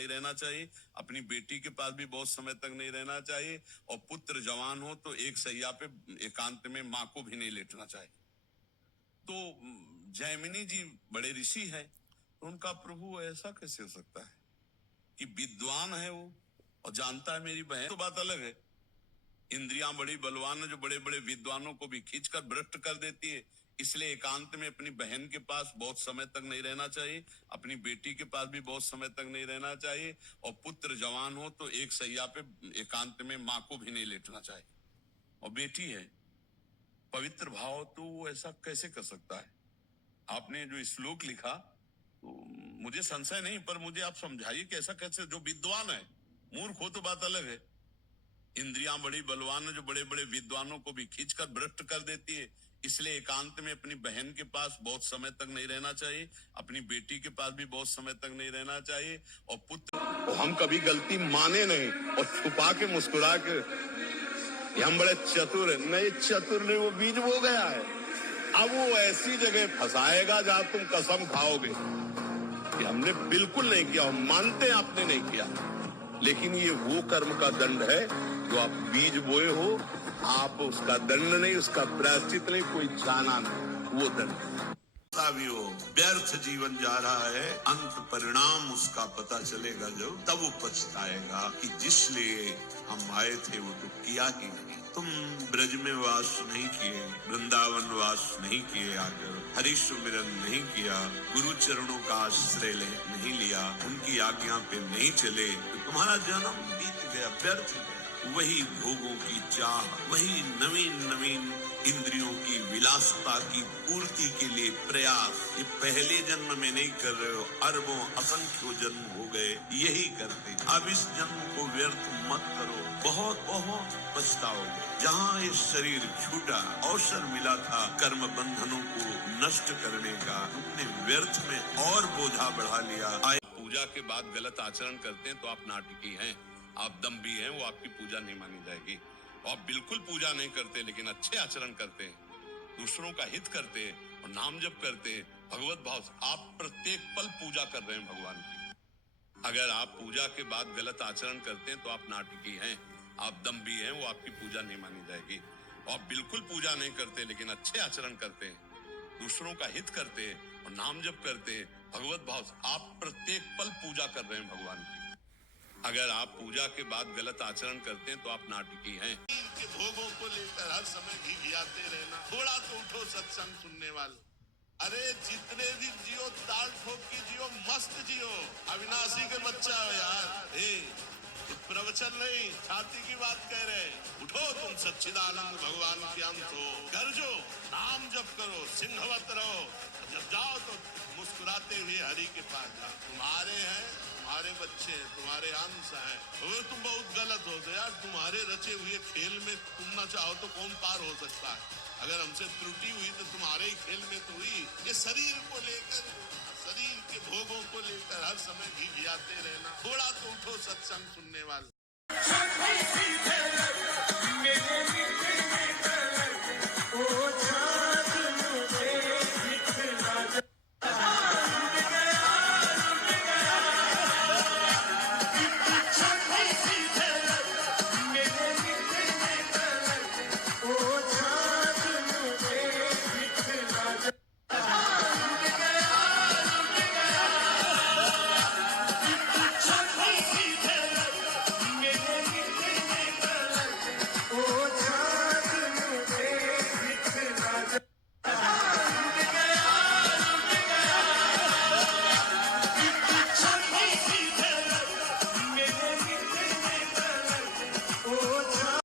नहीं रहना चाहिए, अपनी बेटी के पास भी बहुत समय तक नहीं रहना चाहिए, और पुत्र जवान हो तो एक सैया पे एकांत में माँ को भी नहीं लेटना चाहिए। तो जैमिनी जी बड़े ऋषि हैं, तो उनका प्रभु ऐसा कैसे हो सकता है कि विद्वान है वो और जानता है मेरी बहन, तो बात अलग है। इंद्रियां बड़ी बलवान है जो बड़े बड़े विद्वानों को भी खींचकर भ्रष्ट कर देती है, इसलिए एकांत में अपनी बहन के पास बहुत समय तक नहीं रहना चाहिए, अपनी बेटी के पास भी बहुत समय तक नहीं रहना चाहिए, और पुत्र जवान हो तो एक सैया पे एकांत में माँ को भी नहीं लेटना चाहिए। और बेटी है पवित्र भाव, तो वो ऐसा कैसे कर सकता है? आपने जो श्लोक लिखा तो मुझे संशय नहीं, पर मुझे आप समझाइए कि ऐसा कैसे, जो विद्वान है, मूर्ख हो तो बात अलग है, इंद्रियां बड़ी बलवान है जो बड़े बड़े विद्वानों को भी खींचकर भ्रष्ट कर देती है, इसलिए एकांत में अपनी बहन के पास बहुत समय तक नहीं रहना चाहिए, अपनी बेटी के पास भी बहुत समय तक नहीं रहना चाहिए, और पुत्र। हम कभी गलती माने नहीं और छुपा के मुस्कुरा के, हम बड़े चतुर है, नहीं चतुर नहीं, वो बीज बो गया है। अब वो ऐसी जगह फंसाएगा जहां तुम कसम खाओगे कि हमने बिल्कुल नहीं किया, हम मानते हैं आपने नहीं किया, लेकिन ये वो कर्म का दंड है जो आप बीज बोए हो, आप उसका दंड नहीं, उसका प्रायश्चित नहीं, कोई जाना नहीं, वो दंड भी हो। व्यर्थ जीवन जा रहा है, अंत परिणाम उसका पता चलेगा जब, तब वो पछताएगा कि जिसलिए हम आए थे वो तो किया ही नहीं। तुम ब्रज में वास नहीं किए, वृंदावन वास नहीं किए, आकर हरीश सुमिरन नहीं किया, गुरु चरणों का आश्रय नहीं लिया, उनकी आज्ञा पे नहीं चले, तो तुम्हारा जन्म बीत गया, व्यर्थ गया। वही भोगों की चाह, वही नवीन नवीन इंद्रियों की विलासता की पूर्ति के लिए प्रयास, ये पहले जन्म में नहीं कर रहे हो, अरबों असंख्यों जन्म हो गए यही करते। अब इस जन्म को व्यर्थ मत करो, बहुत बहुत पछताओगे। जहाँ ये शरीर छूटा, अवसर मिला था कर्म बंधनों को नष्ट करने का, तुमने व्यर्थ में और बोझा बढ़ा लिया। पूजा के बाद गलत आचरण करते हैं तो आप नाटकी हैं, आप दम्भी हैं, वो आपकी पूजा नहीं मानी जाएगी। आप बिल्कुल पूजा नहीं करते लेकिन अच्छे आचरण करते हैं, दूसरों का हित करते हैं और नाम जप करते हैं भगवत भाव से, आप प्रत्येक पल पूजा कर रहे हैं भगवान की। अगर आप पूजा के बाद गलत आचरण करते हैं तो आप नाटकी हैं, आप दम्भी हैं, वो आपकी पूजा नहीं मानी जाएगी। आप बिल्कुल पूजा नहीं करते लेकिन अच्छे आचरण करते हैं, दूसरों का हित करते हैं और नाम जप करते हैं भगवत भाव से, आप प्रत्येक पल पूजा कर रहे हैं भगवान की। अगर आप पूजा के बाद गलत आचरण करते हैं तो आप नाटकी हैं। के भोगों को लेकर हर समय घिघियाते रहना, थोड़ा तो उठो सत्संग सुनने वाले। अरे जितने दिन जियो ताल ठोक के जियो, मस्त जियो, अविनाशी के बच्चा हो यार। प्रवचन नहीं, छाती की बात कह रहे, उठो तुम सच्चिदानंद भगवान के अंत हो, गरजो, नाम जप करो, सिंहवत रहो, जब जाओ तो मुस्कुराते हुए हरि के पास जाओ। तुम्हारे हैं, तुम्हारे बच्चे हैं, तुम्हारे अंश हैं, अगर तुम बहुत गलत हो तो यार तुम्हारे रचे हुए खेल में तुम ना चाहो तो कौन पार हो सकता है? अगर हमसे त्रुटि हुई तो तुम्हारे ही खेल में तो हुई। ये शरीर को लेकर, शरीर के भोगों को लेकर हर समय घिघियाते रहना, थोड़ा तो उठो सत्संग सुनने वाले।